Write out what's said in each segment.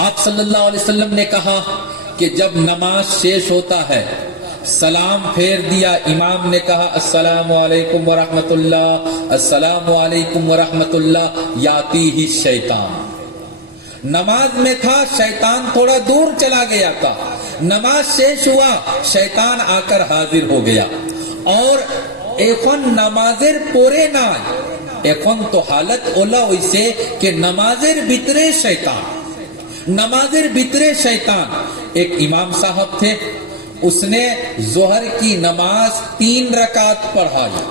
آپ صلی اللہ علیہ وسلم نے کہا کہ جب نماز شیش ہوتا ہے سلام پھیر دیا, امام نے کہا السلام علیکم ورحمت اللہ, السلام علیکم ورحمت اللہ, یاتی ہی شیطان. نماز میں تھا, شیطان تھوڑا دور چلا گیا تھا, نماز شیش ہوا, شیطان آ کر حاضر ہو گیا. اور এখন নামাজের পরে নাই, এখন তো হালত ওলা হইছে कि নামাজের ভিতরে শয়তান, नमाजेर भीतरे शैतान. एक इमाम साहब थे, उसने जोहर की नमाज 3 रकात पढ़ाई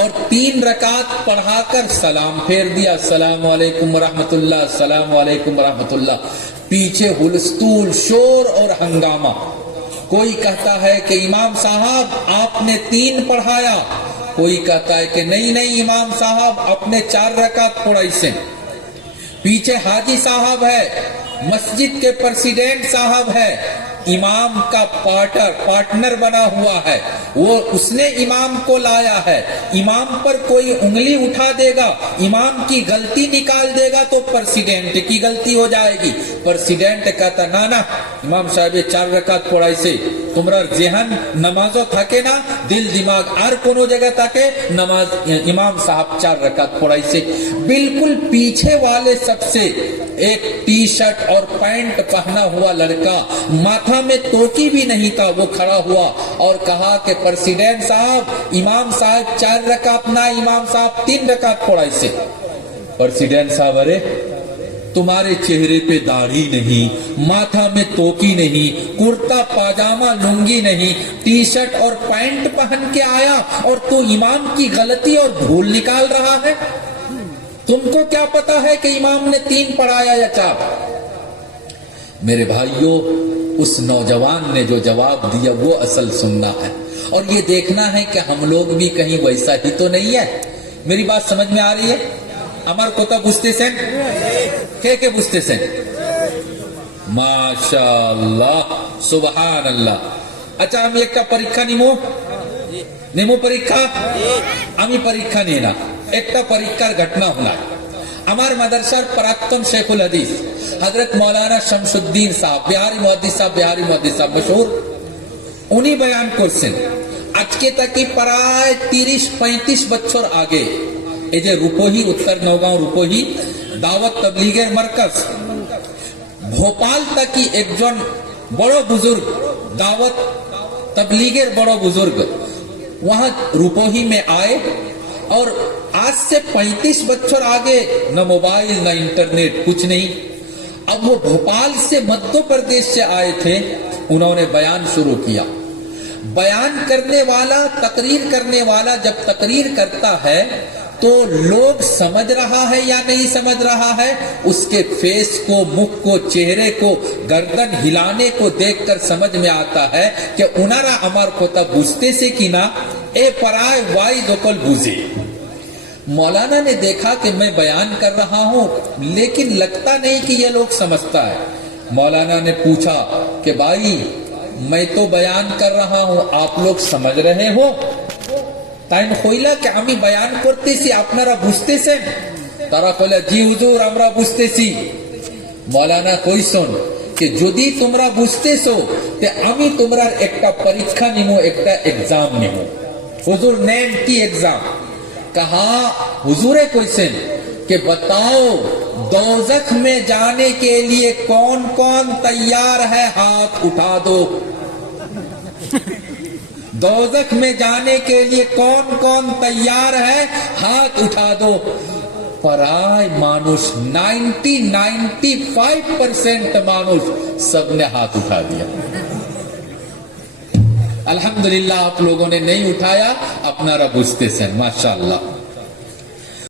और 3 रकात पढ़ाकर सलाम फेर दिया, अस्सलाम वालेकुम रहमतुल्लाह, अस्सलाम वालेकुम रहमतुल्लाह. पीछे हुलस्तूल, शोर और हंगामा. कोई कहता है कि इमाम साहब आपने 3 पढ़ाया, कोई कहता है कि नहीं नहीं इमाम साहब आपने 4 रकात पढ़ाई से. पीछे हाजी साहब है, मस्जिद के प्रेसिडेंट साहब है, इमाम का पार्टनर बना हुआ है, वो उसने इमाम को लाया है. इमाम पर कोई उंगली उठा देगा, इमाम की गलती निकाल देगा तो प्रेसिडेंट की गलती हो जाएगी. प्रेसिडेंट कहता ना ना इमाम साहब 4 रकात पढ़ाई से তোমরা জেহান নামাজও থাকে না, দিল দিমাগ আর কোনো জায়গা থাকে, नमाज इमाम साहब 4 रकात पढ़ाई. बिल्कुल पीछे वाले सबसे एक टी शर्ट और पैंट पहना हुआ लड़का, माथा में टोपी भी नहीं था, वो खड़ा हुआ और कहा कि प्रेसिडेंट साहब इमाम साहब 4 रकात ना, इमाम साहब 3 रकात पढ़ाई से. प्रेसिडेंट साहब अरे तुम्हारे चेहरे पे दाढ़ी नहीं, माथा में टोपी नहीं, कुर्ता पाजामा लुंगी नहीं, टी शर्ट और पैंट पहन के आया और तू इमाम की गलती और भूल निकाल रहा है. तुमको क्या पता है कि इमाम ने 3 पढ़ाया या 4? मेरे भाइयों, उस नौजवान ने जो जवाब दिया वो असल सुनना है और ये देखना है कि हम लोग भी कहीं वैसा ही तो नहीं है. मेरी बात समझ में आ रही है? আমার কথা বুঝতেছেন? কে কে বুঝতেছেন? মাশাআল্লাহ, সুবহানাল্লাহ. আচ্ছা আমি একটা পরীক্ষা নেমো পরীক্ষা? আমি পরীক্ষা নিই না, একটা পরীক্ষার ঘটনা হলো. আমার মাদ্রাসার প্রাক্তন শেখুল হাদিস হযরত মৌলানা শামসুদ্দিন সাহেব, বিহারি মুহাদ্দিস সাহেব মশহুর, উনি বয়ান করছেন আজকে থেকে প্রায় 30-35 বছর আগে এই যে রূপহী, উত্তর নওগাঁও রূপহী দাওয়াত তবলীগের মার্কাজ, ভোপাল থেকে একজন বড় বুজুর্গ, दावत तबलीगेर बड़ा बुजुर्ग वहां रूपोही में आए और आज से 35 बच्चों आगे न मोबाइल न इंटरनेट कुछ नहीं. अब वो भोपाल से मध्य प्रदेश से आए थे, उन्होंने बयान शुरू किया. बयान करने वाला, तकरीर करने वाला जब तकरीर करता है तो लोग समझ रहा है या नहीं समझ रहा है, उसके फेस को, मुख को, चेहरे को, गर्दन हिलाने को देखकर समझ में आता है कि उनारा अमर कोता बुझते से कि ना ए पराय वाई दोकल बुझे. मौलाना ने देखा कि मैं बयान कर रहा हूं लेकिन लगता नहीं कि ये लोग समझता है. मौलाना ने पूछा कि भाई मैं तो बयान कर रहा हूं, आप लोग समझ रहे हो? তাই কইলা কি আমি বয়ান করতেছি আপনারা বুঝতেছেন? তারা কইলা জি হুজুর আমরা বুঝতেছি. মৌলানা কইছেন कि যদি তোমরা বুঝতেছো তে আমি তোমার একটা পরীক্ষা নিমু, একটা एग्जाम নিমু. হুজুর নেন কি एग्जाम? कहा हुजूरे कइसेन कि बताओ दोजख में जाने के लिए कौन कौन तैयार है, हाथ उठा दो. दोजख में जाने के लिए कौन कौन तैयार है, हाथ उठा दो. पराय मानुष 95% मानुष सबने हाथ उठा दिया. अल्हम्दुलिल्लाह आप लोगों ने नहीं उठाया, अपनारा बुझते से माशाअल्लाह.